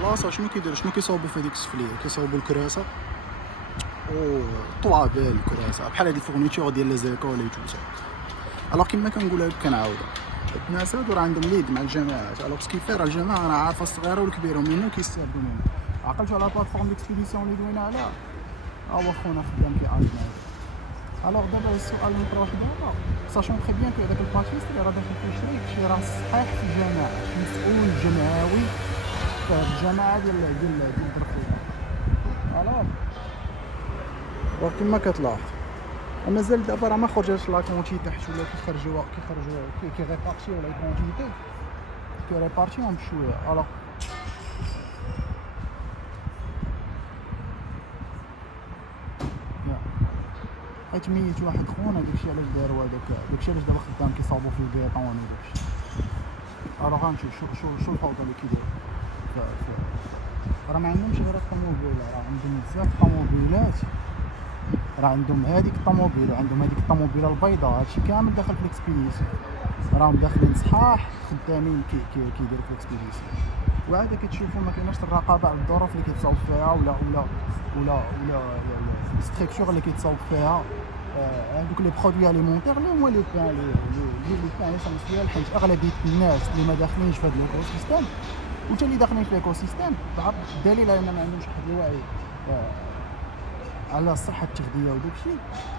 البلاصه شنو كيديروا، شنو كيصاوبوا في هذيك السفليه، كيصاوبوا الكراسه و طوابل الكراسه بحال هاد الفورنيتور ديال لي زيكول اي تو سا. الوغ كيما كنقولها لك كنعاودها، الناس هادو راه عندهم ليد مع الجماعات، الوغ كيفاش راه الجماعه راه عارفه الصغيره والكبيره منين كيستافدوا منهم. عقلتو على بلاتفورم ديكسبيديسيون اللي دوينا عليها، ها هو خونا خدام كيعاودنا. الوغ دابا السؤال المطروح دابا، ساشون تري بيان كو داك الباتيستري راه داخل فيه شي راس صحيح في الجماعه، شي مسؤول جمعوي في الجماعه ديال الدرفيه. الوغ كيما كتلاحظ مازال دابا راه ما خرجاتش لا كونتي تحت، ولا كيخرجوا كيريبارتيو لا كونتيتي كيريبارتيهم بشويه. الوغ حيت ميت واحد خونا داكشي علاش داروا هذاك، داكشي علاش دابا خدام كيصاوبوا في البيطون وداكشي. الوغ غنشوف شو الفوضى اللي كيديروا. راه ما عندهمش غير الطوموبيل، راه عندهم بزاف الطوموبيلات، راه عندهم هذيك الطوموبيل وعندهم هذيك الطوموبيله البيضاء، هادشي كامل داخل في الاكسبيديسيون، راهم داخلين صحاح خدامين كيديروا في الاكسبيديسيون. وعاد كتشوفوا ما كايناش الرقابه على الظروف اللي كيتصاوب فيها ولا الستركتور اللي كيتصاوب فيها. عندك لي برودوي اليمونتير اللي هما لو بان اسونسيال، حيت اغلبيه الناس اللي ما داخلينش في هذا الايكو سيستيم وتا اللي داخلين في الايكو سيستيم الدليل على ان ما عندهمش واحد الوعي على الصحه التغذيه وداكشي،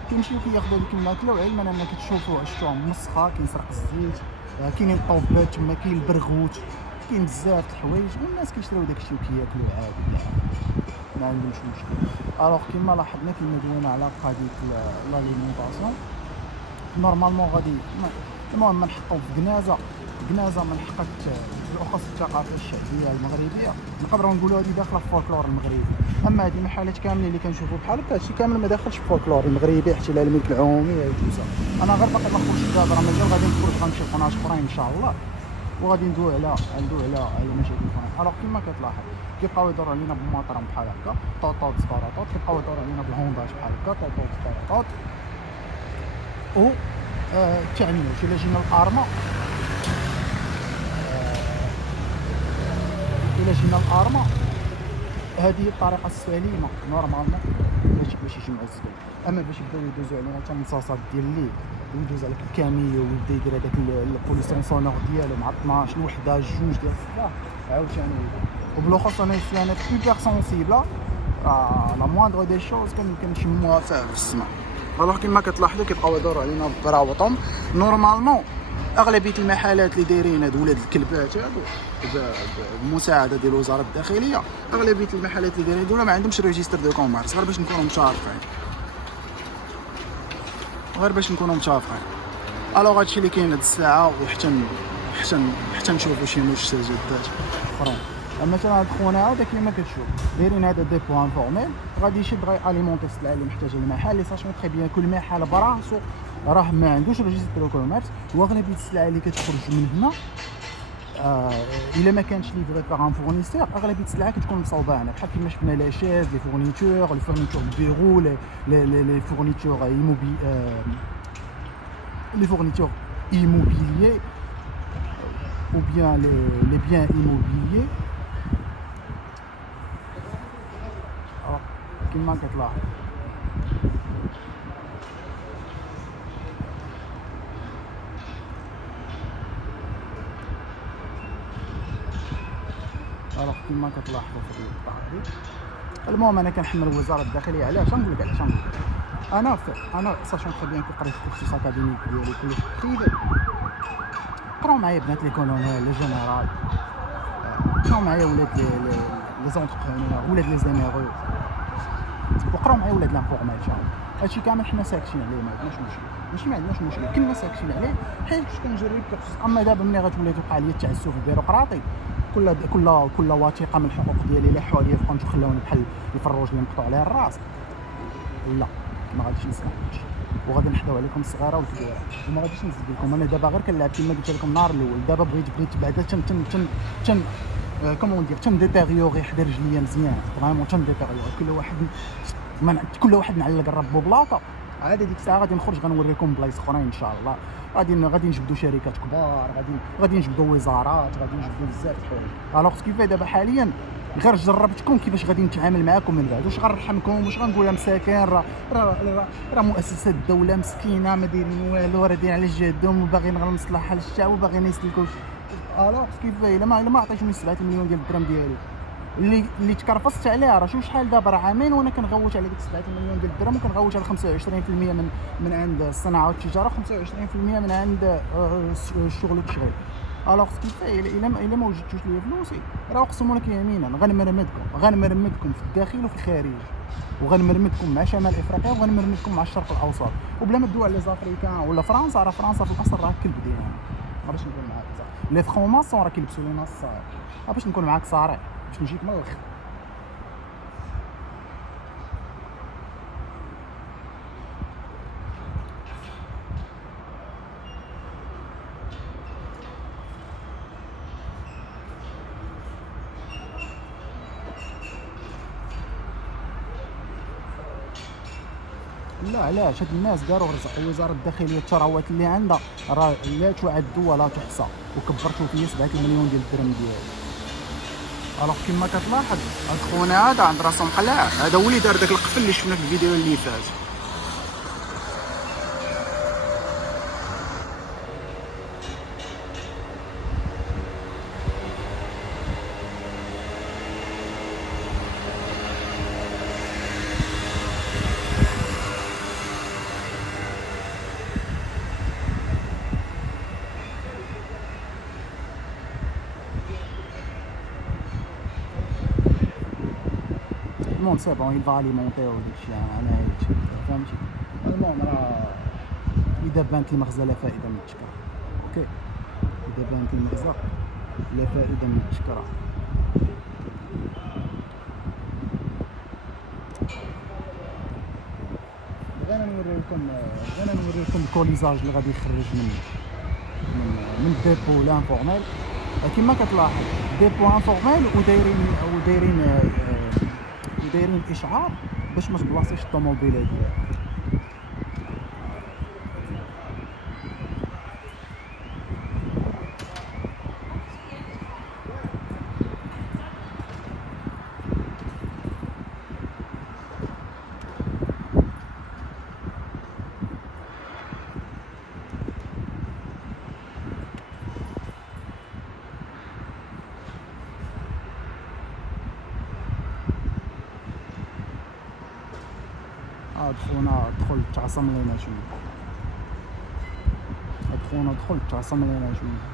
كيمشيو كياخذوا ديك الماكله، وعلما انك تشوفوا عشتوها مسخه، كينسرق الزيت، كاينين الطوبات تما، كاين البرغوث، كاين بزاف د الحوايج، والناس كيشريو داكشي وكياكلوا عادي، ما عندهمش مشكل. الوغ كيما لاحظنا كيما دوينا على قضيه لاليمونطاسيون، نورمالمون غادي المهم نحطو في كنازه من حقك بالاخص الثقافه الشعبيه المغربيه، نقدروا نقولوا هذه داخله في الفولكلور المغربي. اما هذه الحالات كاملين اللي كنشوفوا بحال هكا، هادشي كامل ما داخلش في الفولكلور المغربي، حتى على الملك العمومي يجوز. انا غير باقي ما خرجتش دابا، راه مازال غادي نخرج، غنمشي لقناه اخرين ان شاء الله، وغادي ندوي على مشاكل اخرين. الوغ كيما كتلاحظ كيبقاو يدوروا علينا بالمطرم بحال هكا طوطوط سباراطوط، كيبقاو يدوروا علينا بالهونداج بحال هكا طوطوط سباراطوط، و التعنيش الا جينا الارما، هذه الطريقه السليمه نورمالمون باش يجمعوا الزبل. اما باش يبداو يدوزوا علينا حتى المصاصات ديال الليل، ويدوز عليك الكاميو ويبدا يدير هذاك البوليسيون سونور ديالو مع 12 الوحده جوج ديال الصباح عاوتاني. وبالاخص انا في سوبر سونسيبل، لا موندغ دي شوز كنشموها في السماء. الوغ كيما كتلاحظوا كيبقاو يدوروا علينا براوطهم. نورمالمون اغلبيه المحلات اللي دايرين هاد ولاد الكلبات هادو بالمساعده ديال وزاره الداخليه، اغلبيه المحلات اللي دايرين هادو ما عندهمش ريجيستر دو كوميرس، غير باش نكونوا متفقين. الوغ هادشي اللي كاين هاد الساعه، وحتى نشوفوا شي مستجدات اخرين. مثلا هاد خونا هذا كيما كتشوف دايرين هذا ديبو انفورميل، غادي يشد غياليمونتي السلعه اللي محتاجه المحل، لي ساشون تري بيان كل محل براسو راه ما عندوش ريجيستر دو كوميرس، واغلبيه السلعه اللي كتخرج من هنا الا ما كانش ليفري باغ ان فورنيسور، اغلبيه السلعه كتكون مصوبه هنا، بحال كيما شفنا لا شيز، لي فورنيتور بيرو، لي فورنيتور immobilier ou bien les biens immobiliers. كما كتلاحظ كما كتلاحظوا في المقطع هذه. المهم انا كنحمل وزاره الداخليه، علاش نقول لك انا ساشون تري بيان كو قريت الكورسيس اكاديميك ديالي كلش بريفي، قراو معايا بنات لي كولونيل لي جينيرال، قراو معايا ولاد لي زونتربرونور، ولاد لي زيميرو، وقراو معايا ولاد لانفورماتيون. هادشي كامل حنا ساكتين عليه، ما عندناش مشكل، ماشي ما عندناش مشكل، كنا ساكتين عليه حيت كنجري الكورسيس. اما دابا ملي غتولي توقع لي التعسف البيروقراطي، كل وثيقه من الحقوق ديالي لا حواليا بقاو خلاوني بحال الفروج اللي مقطوع عليه الراس، لا ما غاديش نسمع هادشي، وغادي نحداو عليكم الصغيره والكبيره، وما غاديش نزيد لكم. انا دابا غير كنلعب كما قلت لكم النهار الاول، دابا بغيت بعدا كومون دير تنديتيريوري حدا رجليا مزيان فريمون، تنديتيريوري كل واحد نعلق ربو بلاطه. عاد ديك الساعه غادي نخرج غنوريكم بلايص اخرين ان شاء الله، غادي نجبدوا شركات كبار، غادي نجبدوا وزارات، غادي نجبدوا بزاف د الحوايج. الوغ كيف دابا حاليا غير جربتكم كيفاش غادي نتعامل معاكم من بعد، واش غنرحمكم، واش غنقول مساكين راه مؤسسات الدوله مسكينه ما دايرين والو، راه دايرين على جهدهم وباغيين غير المصلحه للشعب وباغيين يسلكوا. الوغ كيف الا ما عطيتوني 7 مليون ديال الدرهم ديالي اللي تكرفصت عليها، راه شوف شحال دابا، راه عامين وانا كنغوت على ديك 7 مليون ديال الدرهم، وكنغوت على 25% من عند الصناعه والتجاره، و25% من عند الشغل والتشغيل. الوغ كيف الا ما وجدتوش ليا فلوسي، راه اقسم لك يمينا غنمرمدكم في الداخل وفي الخارج، وغنمرمدكم مع شمال افريقيا، وغنمرمدكم مع الشرق الاوسط، وبلا ما تدوي على لي زافريكان ولا فرنسا. راه فرنسا في الاصل راه كلب ديالنا، باش نكون معاك صح. لي فرونماسون راه كيلبسوا لينا الصاير، باش نكون معاك صريح، باش نجيك من الاخر. لا علاش هاد الناس داروا رزق وزاره الداخليه الثروات اللي عندها راه لا تعد ولا تحصى، وكبرتوا فيا 7 مليون ديال الدرهم ديالي. الوغ كيما كتلاحظ هاد خونا هذا عند راسو مقلع، هذا هو اللي دار داك القفل اللي شفنا في الفيديو اللي فات. المهم سي بون يل فاليمونتي وداكشي انا هايت فهمتي. المهم راه اذا بانت المغزى لا فائده من التشكر، اوكي، اذا بانت المغزى لا فائده من التشكر. بغينا نوريكم الكوليزاج اللي غادي يخرج من ديبو لانفورميل. كما كتلاحظ ديبو انفورميل ودايرين اشعار باش ما تبلاصيش الطوموبيله ديالك. دخل تعصم لينا شويه، دخل تعصم لينا شويه.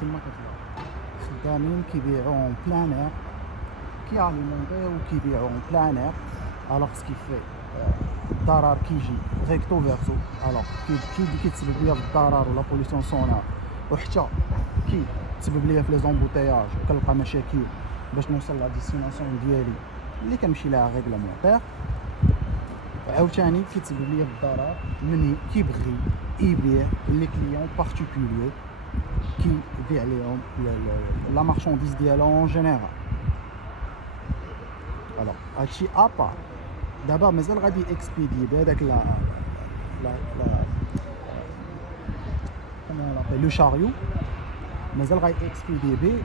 كما كتلاحظ خدامين كيبيعوا اون بلان اير، كياليمونطيو وكيبيعوا اون بلان اير. الوغ كيف الضرر كيجي ريكتو فيرسو، الوغ كيتسبب ليا في الضرر ولا بوليسيون سونار، وحتى كيتسبب ليا في لي زومبوتياج، وكنلقى مشاكل باش نوصل لا ديستيناسيون ديالي اللي كنمشي لها ريغلامونطير. عاوتاني كيتسبب ليا في الضرر من كيبغي يبيع لي كليون بارتيكولير كيبيع عليهم لا مارشانديز ديالو اون جينيرال. الوغ هادشي ابار دابا مازال غادي اكسبيدي بهذاك لو شاريو مازال غاي اكسبيدي به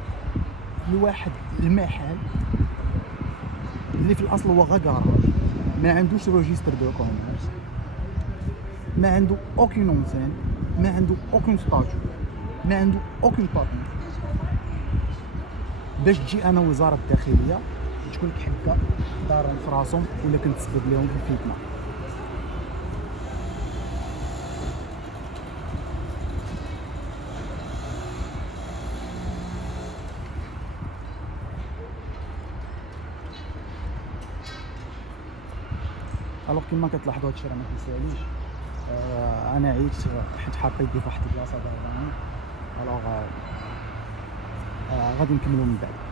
لواحد المحل اللي في الاصل هو غا كراج، ما عندوش روجيستر دو كوميرس، ما عنده اوكين اونسين، ما عنده اوكين ستاتيو، ما عنده اوكين بارتنر. باش تجي انا وزاره الداخليه تقول لك حكا دارهم في راسهم ولا كنتسبب لهم في الفتنه. الوغ كيما كتلاحظوا هادشي راه ما كيساليش. انا عييت حيت حطيت في واحد البلاصه دابا. الوغ غادي نكملوا من بعد.